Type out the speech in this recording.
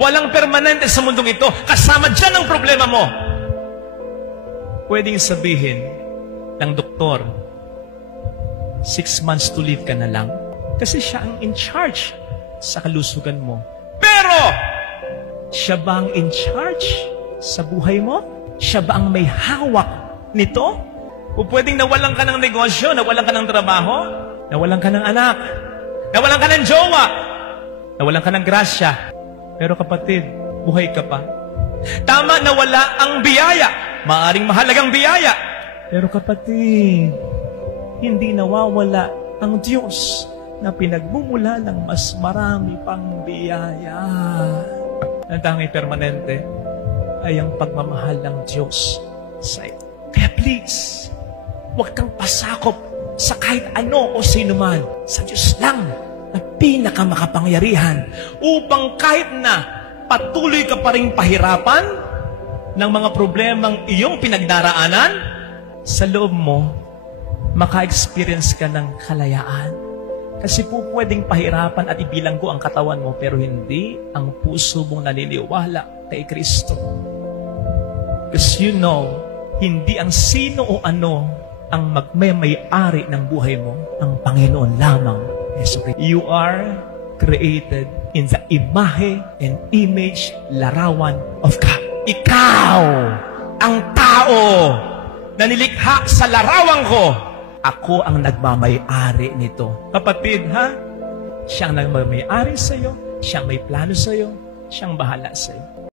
Walang permanente sa mundong ito. Kasama dyan ang problema mo. Pwedeng sabihin ng doktor, 6 months to live ka na lang. Kasi siya ang in charge sa kalusugan mo. Pero, siya ba ang in charge sa buhay mo? Siya ba ang may hawak nito? O pwedeng nawalan ka ng negosyo, nawalan ka ng trabaho, nawalan ka ng anak, nawalan ka ng jowa, nawalan ka ng grasya. Pero kapatid, buhay ka pa. Tama, nawala ang biyaya. Maaring mahalagang biyaya. Pero kapatid, hindi nawawala ang Diyos na pinagmumula ng mas marami pang biyaya. Ang tanging permanente ay ang pagmamahal ng Diyos sa iyo. Kaya please, huwag kang pasakop sa kahit ano o sino man. Sa Diyos lang na pinakamakapangyarihan upang kahit na patuloy ka pa rin pahirapan ng mga problemang iyong pinagdaraanan, sa loob mo, maka-experience ka ng kalayaan. Kasi po pwedeng pahirapan at ibilanggo ang katawan mo, pero hindi ang puso mong naniniwala kay Kristo. Because you know, hindi ang sino o ano ang magmay-ari ng buhay mo, ang Panginoon lamang. You are created in the imahe and image larawan of God. Ikaw, ang tao na nilikha sa larawan ko, ako ang nagmamay-ari nito. Kapatid, ha? Siyang nagmamay-ari sa'yo, siyang may plano sa'yo, siyang bahala sa'yo.